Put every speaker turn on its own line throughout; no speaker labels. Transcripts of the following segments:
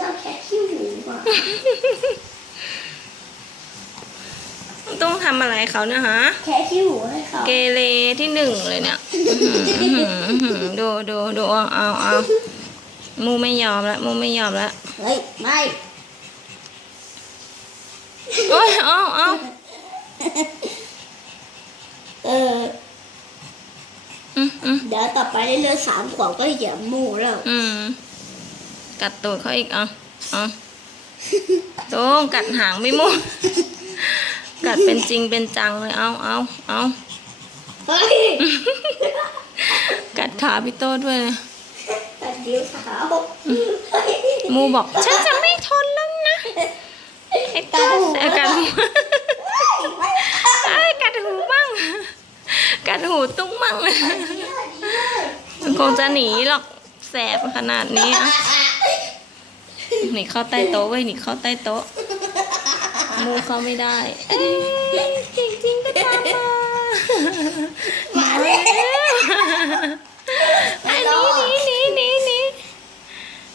ชอบแค่ขี้หูอะ
ต้องทำอะไรเขาเนะฮะ
แค่ขี้หูให้เขา
เกเรที่หนึ่งเลยเนี่ยอื้อหืออื้อหือดูดูดูเอาเอาเอามูไม่ยอมละมูไม่ยอมละ
เฮ้ยไม่
โอ้ยเอาเอา
เออ
อืมอืม
เดี๋ยวต่อไปเรื่อยๆสามขวบก็เหยียบหมูแล้ว
อืม กัดตูดเขาอีกเอาเอาตรงกัดหางไม่มูกัดเป็นจริงเป็นจังเลยเอาเอาเอา
เฮ้ย
กัดขาพี่โต้ด้วยนะ
ตัดเดียวขาว
มูบอกฉันจะไม่ทนแล้วนะไอ้ตัวแสบกัดหูไอ้ยกัดหูบ้างกัดหูตุ้งบ้างมันคงจะหนีหรอกแสบขนาดนี้อะ หนีเข้าใต้โต๊ะเว้ยหนีเข้าใต้โต๊ะมูเข้าไม่ได้เอ้ยจริงจริงๆก็ตามมามาแล้วไอ้หนีหนีหนีหนีหนี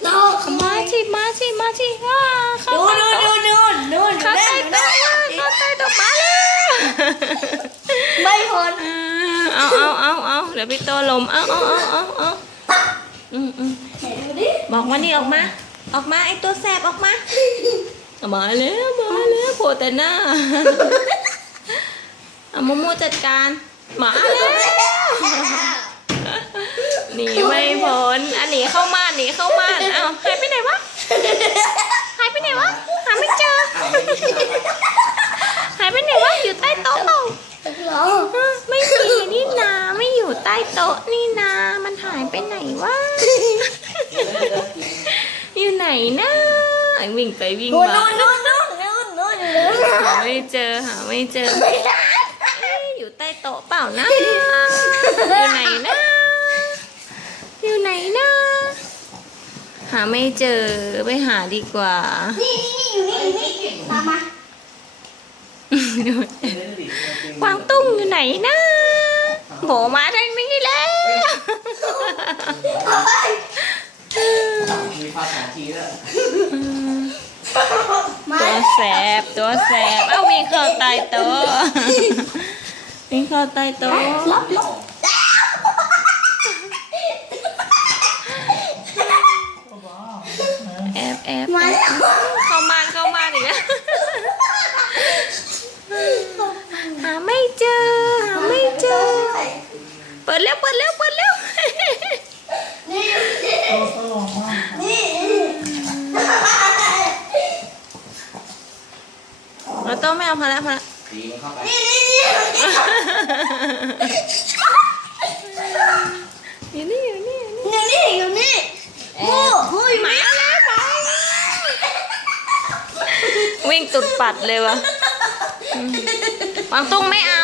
โลก
มาสิมาสิมาสิว้าเข้า
ดู
ใต้
ดู
โต๊ะ
ดูดูดู
เข้าใต้โต๊ะเข้าใต้โต๊ะมาแล้ว
ไม่พ้น
เอาเอาเอาเอาเดี๋ยวพี่โตลมเอาเอาเอาเอาเอาอืมอืม
ไหนดูดิ
บอกว่านี่ออกมา ออกมาไอตัวแสบออกมา มาแล้วมาแล้วโผล่แต่หน้าเอาโมโมจัดการมาแล้วหนีไม่พ้นอันหนีเข้ามาหนีเข้ามาเอาหายไปไหนวะหายไปไหนวะหาไม่เจอหายไปไหนวะอยู่ใต้โต๊ะเปล่า
เหรอ
ไม่มีนี่นาไม่อยู่ใต้โต๊ะนี่นามันหายไปไหนวะ ไหนนะไอ้วิ่งไปวิ่ง
นู่น
มา
นู่นนู่นนู่นนู่นนู่นนู่น
หาไม่เจอหาไม่เจอ
ไม่ได้
เอ๊ะอยู่ใต้โต๊ะเปล่านะอยู่ไหนนะอยู่ไหนนะหาไม่เจอไปหาดีกว่า
นี่นี่อยู่นี่อยู่นี่ตามมา
กวางตุ้งอยู่ไหนนะโผล่มาทางนี้แล้ว
เฮ้ย
มี ภาษาจีนแล้ว
มา
ตัวแสบตัวแสบเอ้าวิ่งเข้าใต้โต๊ะวิ่งเข้าใต้โต๊ะ
ลบลบ
แอบแอบ
มาแล้ว
เข้ามาเข้ามาอีกแล้วหาไม่เจอหาไม่เจอ เปิดแล้วเปิดแล้วเปิดแล้ว เราต้องไม่เอาพอแล้วพอแล้ว
ตีมันเข้าไป
นี่นี่
อยู่นี่อยู่นี่อยู่นี่
อยู่นี่อยู่นี่โอ้โห
หมาแล้วหมาวิ่งตุดปัดเลยวะอืมวางตุ้งไม่เอา